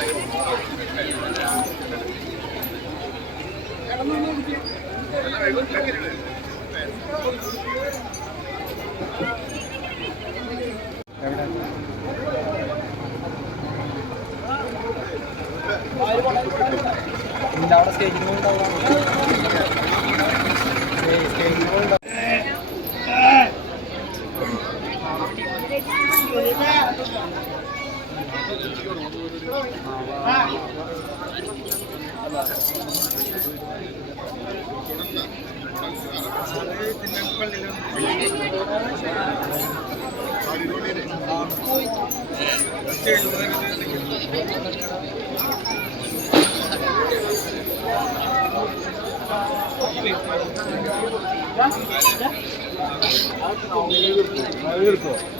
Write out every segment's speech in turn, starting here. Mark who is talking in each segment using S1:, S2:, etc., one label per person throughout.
S1: അവിടെ இருக்கும்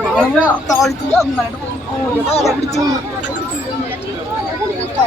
S1: നാളോട് താഴ്ത്തി വീട്ടിലിന്റെ
S2: ആ